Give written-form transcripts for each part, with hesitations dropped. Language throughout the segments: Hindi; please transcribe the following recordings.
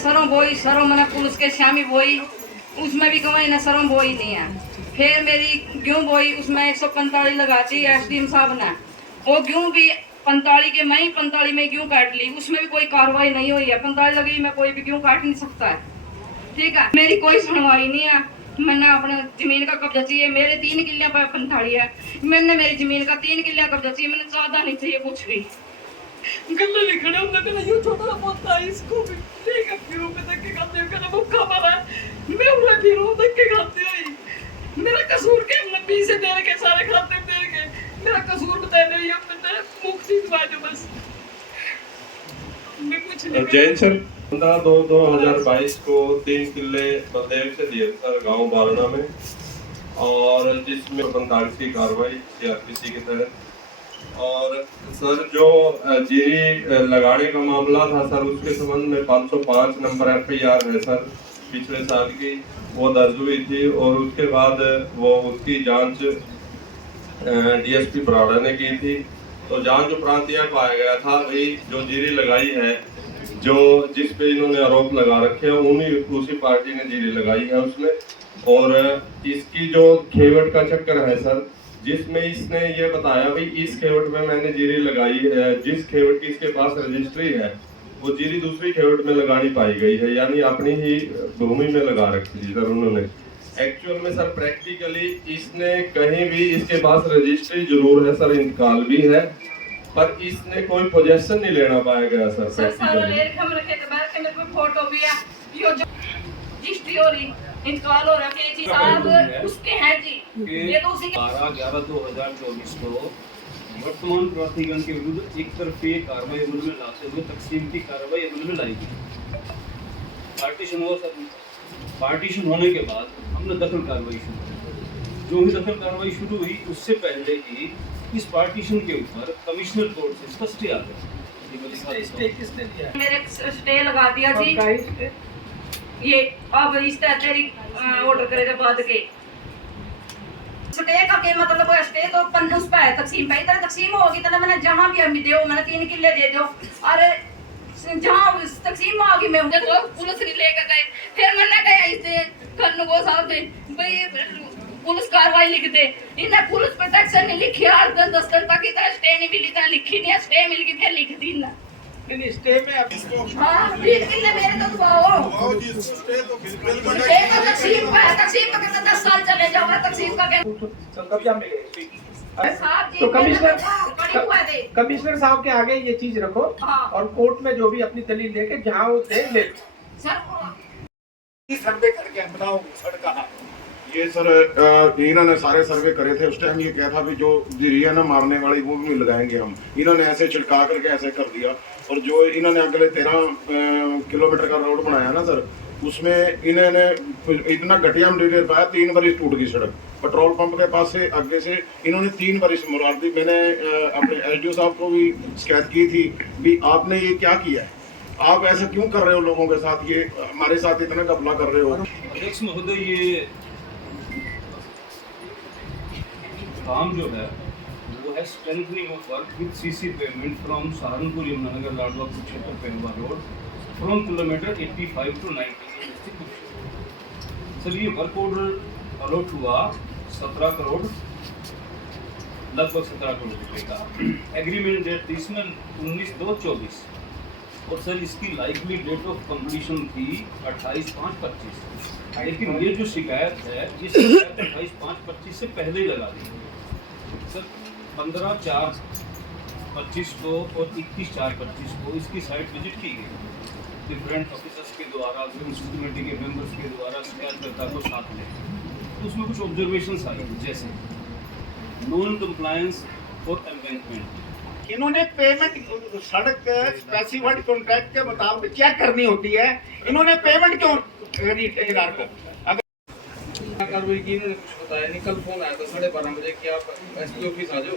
सरों बोई, सरों मैंने पुलिस के शामी बोई, उसमें भी कमाई ना सरों बोई नहीं है। फिर मेरी गेहूं बोई, उसमें 145 लगाती एसडीएम साहब ने, वो गेहूं भी 45 के मैं 45 में गेहूं काट ली, उसमें भी कोई कार्रवाई नहीं हुई है। 45 लगी मैं कोई भी गेहूं काट नहीं सकता है, ठीक है। मेरी कोई सुनवाई नहीं है। मैंने अपने जमीन का कब्जा चाहिए, मेरे 3 किले पर 45 है, मैंने मेरी जमीन का 3 किले कब्जा चाहिए, मैंने ज्यादा नहीं चाहिए कुछ भी। गले नहीं खड़े होंगे तो नहीं छोटा पोता है इसको भी, ठीक है। फिर मैं देख के खाते हो कहना भूखा मरा मैं उन्हें फिर वो देख के खाते हुई मेरा कसूर के हमने 20 से दे के सारे खाते दे के मेरा कसूर बता नहीं है। मैंने मुक्ति दवा दो बस, मैं कुछ नहीं। जैन सर 15/2/2022 को 3 किले बलदेव से दिए सर गांव बारना में, और जिसमें 45 की कार्रवाई सीआरपीसी के तहत। और सर जो जीरी लगाने का मामला था सर, उसके संबंध में 505 नंबर एफआईआर है सर पिछले साल की, वो दर्ज हुई थी। और उसके बाद वो उसकी जांच डीएसपी बराड़ा ने की थी। तो जांच उपरांत यह पाया गया था भाई जो जीरी लगाई है, जो जिस पे इन्होंने आरोप लगा रखे हैं, उसी पार्टी ने जीरी लगाई है उसमें। और इसकी जो खेवट का चक्कर है सर, जिसमें इसने ये बताया भाई इस खेवट में मैंने जीरी लगाई है, जिस खेवट की इसके पास रजिस्ट्री है वो जीरी दूसरी खेवट में लगानी पाई गई है, यानी अपनी ही भूमि में लगा रखी थी सर उन्होंने। एक्चुअल में सर प्रैक्टिकली इसने कहीं भी इसके पास रजिस्ट्री जरूर है सर, इंतकाल भी है, पर इसने कोई पोजेशन नहीं लेना पाया गया सर। सारा ले रखे हम रखे के बाद के मेरे को फोटो भी है, यो जो रजिस्ट्री हो रही इंतकाल हो रहा है जी साहब उसके हैं जी, ये तो उसी के 12/11/2024 को वर्तमान प्राधिकरण के विरुद्ध एक तरफी कार्रवाई अमल में लाते हुए तकसीम की कार्रवाई अमल में लाई गई। पार्टीशन हुआ सर, पार्टीशन होने के बाद हमने दखल कार्रवाई शुरू की। जो ही दखल कार्रवाई शुरू हुई उससे पहले ही इस पार्टीशन के ऊपर कमिश्नर कोर्ट से इसका स्टे आ गया। स्टे किसने दिया? मेरे स्टे लगा दिया जी, ये अब इस तेरी ऑर्डर करेगा बाद के स्टे का के मतलब है स्टे तो उस पे है तकसीम पे, इधर तकसीम होगी तो मैंने जहां भी हम दे मैंने 3 किले दे दो, अरे जहां तकसीम होगी मैं तो पुलिस ने लेकर गए। फिर मैंने कहा इसे खन्नगो साहब दे भाई पुलिस कार्रवाई लिख दे, इन्हें पुलिस प्रोटेक्शन नहीं लिखी यार, 10 दिन तक इधर स्टे नहीं मिली था, लिखी नहीं स्टे मिल गई फिर लिख दी ना नहीं स्टे में अब इसको हां 3 किले मेरे तो दबाओ जी स्टे तो बिल्कुल स्टे का तकसीम का 10 साल चले जाओ तकसीम का क्या कब्जा में गए। साहब जी तो कमिश्नर साहब के आगे ये चीज रखो और कोर्ट में जो भी अपनी दलील लेके जहाँ वो दे ले सर सर्वे करके बनाओ सड़क। ये सर इन्होंने सारे सर्वे करे थे, उस टाइम ये कहा था भी जो जीरी है ना मारने वाली वो भी नहीं लगाएंगे हम, इन्होंने ऐसे छिड़का करके ऐसे कर दिया। और जो इन्होंने अगले 13 किलोमीटर का रोड बनाया ना सर, उसमें इन्होंने इतना घटिया मटीरियल पाया, 3 बार टूट गई सड़क। पेट्रोल पंप के पास से आगे से इन्होंने 3 बार मुरार दी। मैंने अपने एसडीओ साहब को भी शिकायत की थी भी आपने ये क्या किया है, आप ऐसे क्यों कर रहे हो लोगों के साथ, ये हमारे साथ इतना घपला कर रहे हो। अध्यक्ष महोदय ये काम जो है वो है strengthening of work with CC payment from Saharanpur Yamunanagar Ladwa Kurukshetra पेंडवा road from kilometre 85 to 90। Sir ये वर्क ऑर्डर अलॉट हुआ 17 करोड़ लगभग 17 करोड़ रुपए का। एग्रीमेंट डेट थी इसमें 19/2/24 और सर इसकी लाइकली डेट ऑफ कंप्लीशन थी 28/5/25। लेकिन ये जो शिकायत है ये शिकायत 28/5/25 से पहले ही लगा दी सर। 15/4/25 को और 21/4/25 को इसकी साइट विजिट की गई डिफरेंट ऑफिसर्स के द्वारा, कमेटी के मेंबर्स के द्वारा शिकायतकर्ता को साथ में। तो उसमें कुछ ऑब्जर्वेशंस आई जैसे नॉन कंप्लायंस और एम्बैंकमेंट। इन्होंने पेमेंट सड़क स्पेसिफाइड कॉन्ट्रैक्ट के मुताबिक क्या करनी होती है, इन्होंने पेमेंट क्यों करी ठेकेदार को? कार्रवाई की इन्होंने कुछ बताया नहीं। कल फोन आया था 12:30 बजे कि आप एसपी ऑफिस आ जाओ।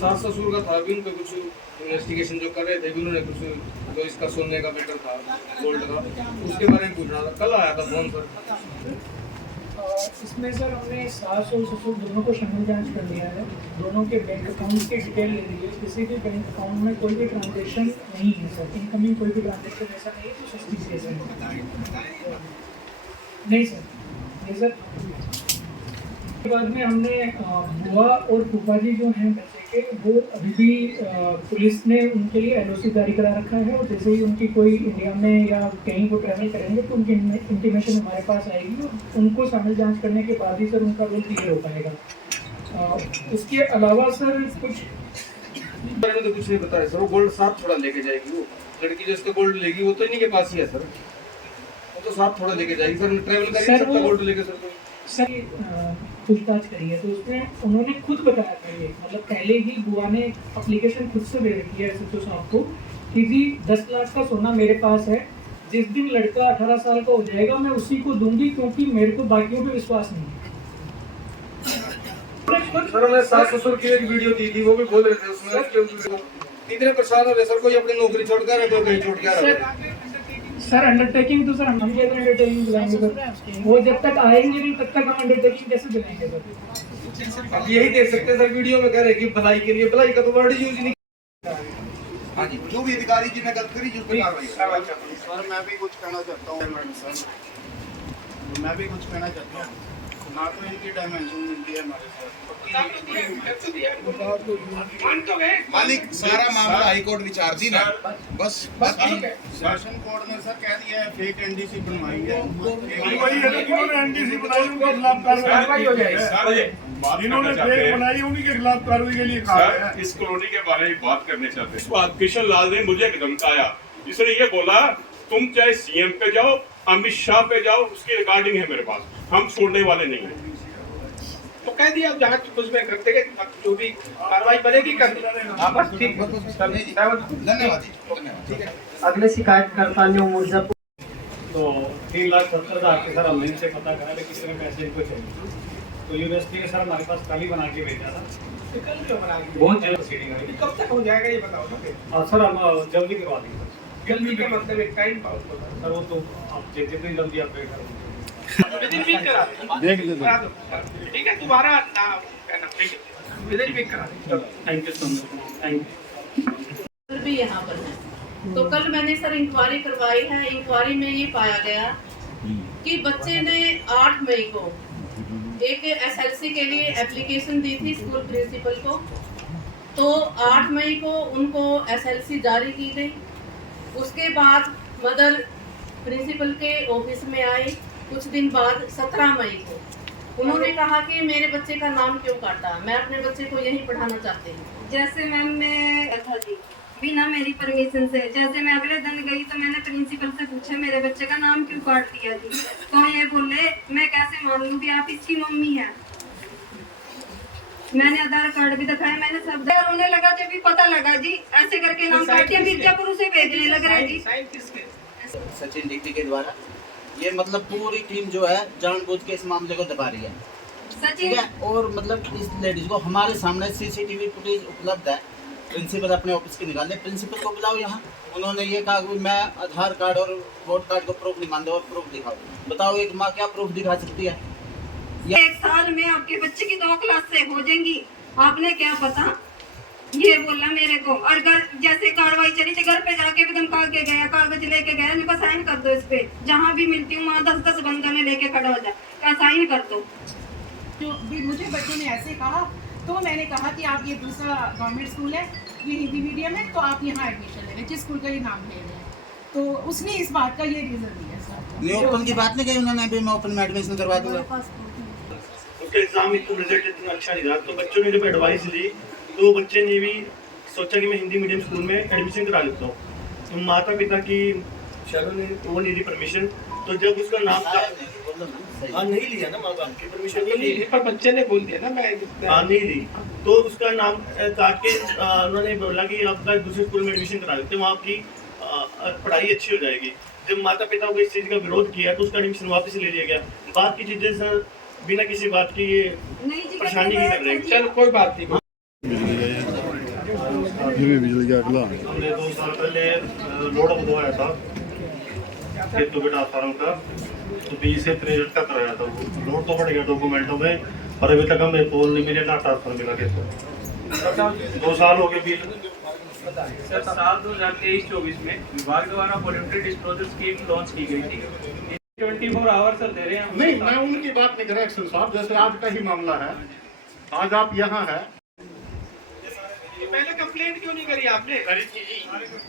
सास ससुर का था भी उनका कुछ इन्वेस्टिगेशन जो कर रहे थे भी, उन्होंने कुछ जो इसका सोने का मैटर था गोल्ड का उसके बारे में पूछना था। कल आया था फोन सर। इसमें सर हमने सास और ससुर दोनों को शामिल जांच कर लिया है। दोनों के बैंक अकाउंट की डिटेल ले ली है। किसी भी बैंक अकाउंट में कोई भी ट्रांजेक्शन नहीं है सर, इनकमिंग कोई भी ट्रांजेक्शन ऐसा नहीं है जो सस्पिशियस है। नहीं सर, नहीं सर। उसके बाद में हमने बुआ और फूफा जी जो हैं बच्चे के, वो अभी भी पुलिस ने उनके लिए एलओसी जारी करा रखा है, और जैसे ही उनकी कोई इंडिया में या कहीं वो ट्रैवल करेंगे तो उनकी इंटीमेशन हमारे पास आएगी, और उनको शामिल जांच करने के बाद ही सर उनका रोल क्लियर हो पाएगा। उसके अलावा सर कुछ मैंने तो कुछ नहीं बताया सर। वो गोल्ड साथ थोड़ा लेके जाएगी, वो लड़की जो इसका गोल्ड लेगी वो तो इन्हीं के पास ही है सर। वो तो साथ थोड़ा लेके जाएगी सर। ट्रैवल कर नहीं सकता गोल्ड लेके सर। पूछताछ करी है तो उसमें उन्होंने खुद बताया था, ये मतलब पहले ही बुआ ने एप्लीकेशन खुद से दे रखी है एसएचओ साहब को कि जी 10 लाख का सोना मेरे पास है, जिस दिन लड़का 18 साल का हो जाएगा मैं उसी को दूंगी, क्योंकि मेरे को बाकियों पे विश्वास नहीं है। सर हमने सास ससुर की एक वीडियो दी थी, वो भी बोल रहे थे उसमें इतने परेशान हो रहे सर। कोई अपनी नौकरी छोड़ कर तो कहीं छोड़ कर सर अंडरटेकिंग तो सर हम कैसे अंडरटेकिंग दिलाएंगे सर? वो जब तक आएंगे नहीं तब तक हम अंडरटेकिंग कैसे दिलाएंगे सर? अब यही देख सकते हैं सर, वीडियो में कह रहे कि भलाई के लिए। भलाई का तो वर्ड यूज नहीं। हाँ जी, जो भी अधिकारी जी ने गलत करी जिस पर कार्रवाई। सर मैं भी कुछ कहना चाहता हूँ ना तो इनकी डायमेंशन मिलती है हमारे साथ। मालिक सारा मामला हाई कोर्ट विचार दी ना, बस सेशन कोर्ट ने सर कह दिया है फेक एनडीसी बनवाई है। एनडीसी बनाई उनके खिलाफ कार्रवाई हो जाएगी। जिन्होंने फेक बनाई उन्हीं के खिलाफ कार्रवाई के लिए कहा है। इस कॉलोनी के बारे में बात करने चाहते हैं। बात किशन लाल ने मुझे धमकाया, इसने ये बोला तुम चाहे सीएम पे जाओ, अमित शाह पे जाओ, उसकी रिकॉर्डिंग है मेरे पास, हम छोड़ने वाले नहीं हैं। तो कह दिया जहाँ कुछ में करते जो भी कार्रवाई बनेगी कर बस ठीक। धन्यवाद ठीक है। अगले शिकायतकर्ता न्यू मिर्जापुर। तो 3,70,000 के सर हमने इनसे पता करा कि कितने पैसे इनको चाहिए, तो यूनिवर्सिटी ने सर हमारे पास कल ही बना के भेजा था। कल क्यों बना के बहुत जल्द प्रोसीडिंग है। कब तक हो जाएगा ये बताओ ना। सर हम जल्दी करवा देंगे। जल्दी का मतलब एक टाइम पाओ सर, वो तो आप जितनी जल्दी आप करेंगे। देख लीजिए ठीक है। दोबारा ना कहना ठीक है, करा thank you so much. Thank you. भी यहाँ पर है। तो कल मैंने सर इंक्वायरी करवाई है। इंक्वायरी में ये पाया गया कि बच्चे ने 8 मई को एक एसएलसी के लिए एप्लीकेशन दी थी स्कूल प्रिंसिपल को। तो 8 मई को उनको एसएलसी जारी की गई। उसके बाद मदर प्रिंसिपल के ऑफिस में आई। कुछ दिन बाद 17 मई को उन्होंने कहा कि मेरे बच्चे का नाम क्यों काटा, मैं अपने बच्चे को यहीं पढ़ाना चाहती हूँ। जैसे मैम मैं था जी बिना मेरी परमिशन से, जैसे मैं अगले दिन गई तो मैंने प्रिंसिपल से पूछा मेरे बच्चे का नाम क्यों काट दिया जी। तो ये बोले मैं कैसे मान लूँ कि आप इसकी मम्मी हैं। मैंने आधार कार्ड भी दिखाया, मैंने सब रोने लगा जब भी पता लगा जी ऐसे करके नाम काट दिया। मिर्जापुर से भेजने लग रहा है जी। सचिन डिग्री के द्वारा ये मतलब पूरी टीम जो है जानबूझ के इस मामले को दबा रही है, ठीक है। और मतलब इस लेडीज को हमारे सामने सीसीटीवी फुटेज उपलब्ध है। प्रिंसिपल अपने ऑफिस के निकाले, प्रिंसिपल को बुलाओ यहाँ। उन्होंने ये कहा कि मैं आधार कार्ड और वोट कार्ड को प्रूफ नहीं मानता और प्रूफ दिखाओ। बताओ एक माँ क्या प्रूफ दिखा सकती है? एक साल में आपके बच्चे की 2 क्लास से हो जाएंगी, आपने क्या पता। ये बोला मेरे को। और घर जैसे कार्रवाई चली थी घर पे जाके भी धमका के गया, कागज लेके गया, उनका साइन कर दो इस पे। जहाँ भी मिलती हूँ वहाँ 10-10 बंदों ने लेके खड़ा हो जाए, क्या साइन कर दो। जो भी मुझे बच्चों ने ऐसे कहा तो मैंने कहा कि आप ये दूसरा गवर्नमेंट स्कूल है, ये हिंदी मीडियम है, तो आप यहाँ एडमिशन ले लें जिस स्कूल का ये नाम ले रहे हैं। तो उसने इस बात का ये रीजन दिया सर। ये ओपन की बात नहीं कही उन्होंने, अभी मैं ओपन में एडमिशन करवा दूंगा। उसका एग्जाम रिजल्ट इतना अच्छा नहीं रहा, तो बच्चों ने जब एडवाइस ली तो बच्चे ने भी सोचा कि मैं हिंदी मीडियम स्कूल में एडमिशन करा लेता हूँ। तो माता पिता की शरण ने वो नहीं दी परमिशन। तो जब उसका नाम नहीं लिया ना, माँ बाप की परमिशन नहीं ली, पर बच्चे ने बोल दिया ना मैं नहीं ली। तो उसका नाम काट के उन्होंने बोला कि आपका दूसरे स्कूल में एडमिशन करा देते हैं, वहाँ आपकी पढ़ाई अच्छी हो जाएगी। जब माता पिता को इस चीज़ का विरोध किया तो उसका एडमिशन वापस ले लिया गया। बात की चीज़ें सर बिना किसी बात की ये परेशानी नहीं कर रहे। चल कोई बात नहीं। बिजली का अगला हमने 2 साल पहले लोड बुधवाया था खेतों बेटा फार्म का। तो 20 से 63 तक रहा था वो। लोड तो बढ़ गया डॉक्यूमेंटों में, पर अभी तक हमें पोल नहीं मिले ना ट्रांसफर मिला किसको। 2 साल हो गए बिल। सर साल 2023-24 में विभाग द्वारा वॉलंटरी डिस्क्लोजर स्कीम लॉन्च की गई थी। 24 आवर सर दे रहे हैं। नहीं, मैं उनकी बात नहीं कर रहा एक्शन साहब, जैसे आज का ही मामला है, आज आप यहाँ है। पहले कंप्लेंट क्यों नहीं करी आपने? करी थी जी।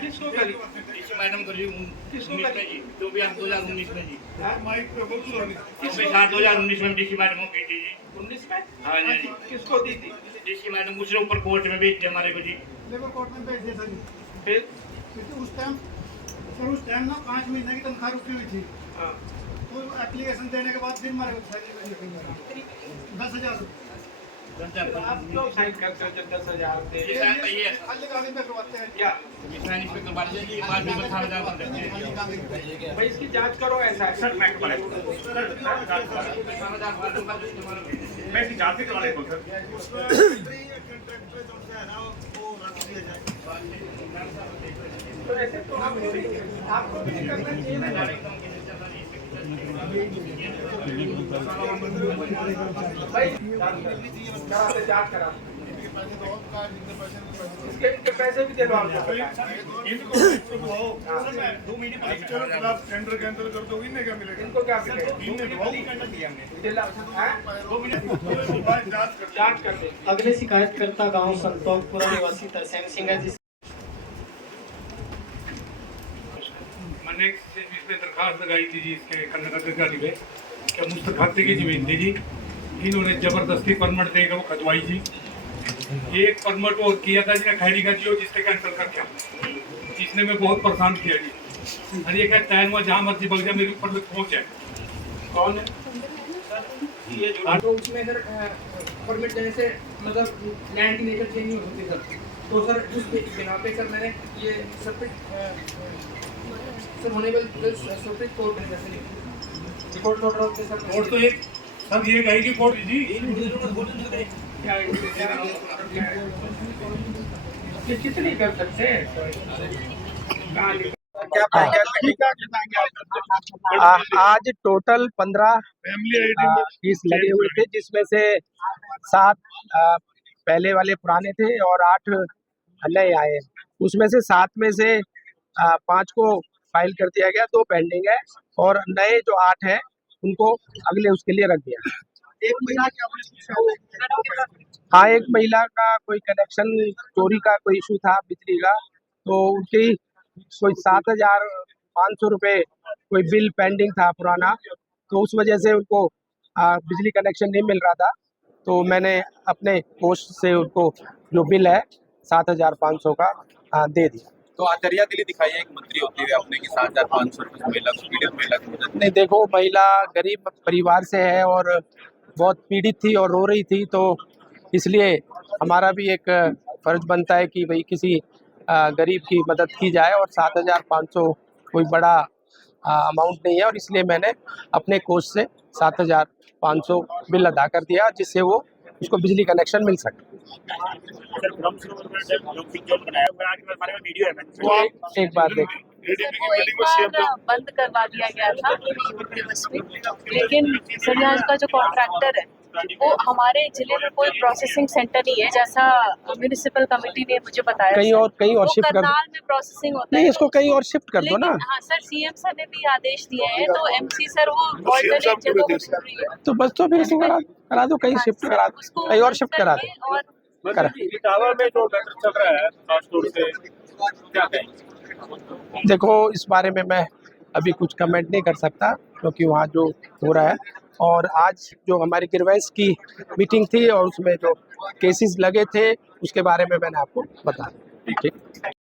किसको करी? डीसी मैडम करी, किसको करी? जी, जो भी आप 2019 में जी। माइक पे बोल दो। 2019 में डीसी मैडम को की थी जी। 19 में? हाँ जी। किसको दी थी? डीसी मैडम दूसरे ऊपर कोर्ट में भेज दिया हमारे को जी। लेबर कोर्ट में भेज दिया सर, फिर? क्योंकि उस टाइम ना 5 महीने की तनख्वाह रुकी हुई थी। हाँ। तो एप्लीकेशन देने के बाद फिर हमारे को सैलरी 10,000 आप क्यों साइन करते हो जब 10,000 दे? खाली कागज पे करवाते हैं क्या? साइन पे करवा दीजिए, बाद में 18,000 देते हैं। भाई इसकी जांच करो ऐसा है। सर मैं इसकी जांच भी करवा लेता हूँ सर। तो ऐसे तो आपको भी करना चाहिए ना। भाई जांच करा, इसके पैसे भी दे दो आपको। टेंडर कैंसिल कर दोगे ना, क्या मिलेगा? इनको क्या मिलेगा? 2 मिनट जांच कर दे। अगले शिकायतकर्ता गांव संतोखपुरा निवासी तरसेम सिंह है, जिस मैंने इसमें दरखास्त लगाई थी जी, इसके कर्नाटक अधिकारी पे क्या मुझसे खाते की जमीन थी जी। इन्होंने जबरदस्ती परमिट देकर वो खतवाई जी। एक परमिट वो किया था जिन्हें खैरी का जियो, जिससे कैंसिल कर दिया। इसने मैं बहुत परेशान किया जी। अरे ये कहता है वहाँ जहाँ मर्जी बग जाए मेरे ऊपर में पहुँच जाए। कौन है? ये जो उसमें सर परमिट देने से मतलब लैंड की नेचर चेंज नहीं हो सकती सर। तो सर उस बिना पे सर मैंने ये सुप्रीम कोर्ट में जैसे कोर्ट ऑर्डर होते सर। कोर्ट तो एक सब ये कही कि कोर्ट जी कितनी कर सकते हैं? आज टोटल 15 केस लगे हुए थे, जिसमें से 7 पहले वाले पुराने थे और 8 नए आए। उसमें से 7 में से 5 को फाइल कर दिया गया, 2 पेंडिंग है और नए जो 8 हैं उनको अगले उसके लिए रख दिया। एक महीना क्या? हाँ, एक महिला का कोई कनेक्शन चोरी का कोई इशू था बिजली का, तो उनकी कोई 7,500 रुपये कोई बिल पेंडिंग था पुराना, तो उस वजह से उनको बिजली कनेक्शन नहीं मिल रहा था। तो मैंने अपने कोष से उनको जो बिल है 7,500 का दे दिया। तो आचर्या के लिए दिखाई है एक मंत्री होते हुए अपने की 7,500 महिला को, पीड़ित महिला की मदद। नहीं, देखो महिला गरीब परिवार से है और बहुत पीड़ित थी और रो रही थी, तो इसलिए हमारा भी एक फर्ज बनता है कि भाई किसी गरीब की मदद की जाए, और 7,500 कोई बड़ा अमाउंट नहीं है, और इसलिए मैंने अपने कोष से 7,500 बिल अदा कर दिया, जिससे वो उसको बिजली कनेक्शन मिल सके। एक बार देख, वो एक बार बंद करवा दिया गया था दिवस में, लेकिन सरियाज का जो कॉन्ट्रैक्टर है वो हमारे जिले में कोई प्रोसेसिंग सेंटर नहीं है, जैसा म्युनिसिपल कमेटी ने मुझे बताया। कहीं और शिफ्ट कर दो। करनाल में प्रोसेसिंग होता है, नहीं, इसको कहीं और शिफ्ट कर दो ना। हाँ सर, सीएम सर ने भी आदेश दिए हैं, तो एमसी सर वो ऑल्टरनेट जगह को ढूंढ रही है। तो बस तो फिर इसको करा दो, कहीं शिफ्ट करा दो, कहीं और शिफ्ट करा दो। टावर में जो मैटर चल रहा है ट्रांसपोर्ट से, क्या कहेंगे? देखो, इस बारे में मैं अभी कुछ कमेंट नहीं कर सकता, क्योंकि वहाँ जो हो रहा है, और आज जो हमारी ग्रीवेंस की मीटिंग थी और उसमें जो केसेस लगे थे उसके बारे में मैंने आपको बता दिया। ठीक है।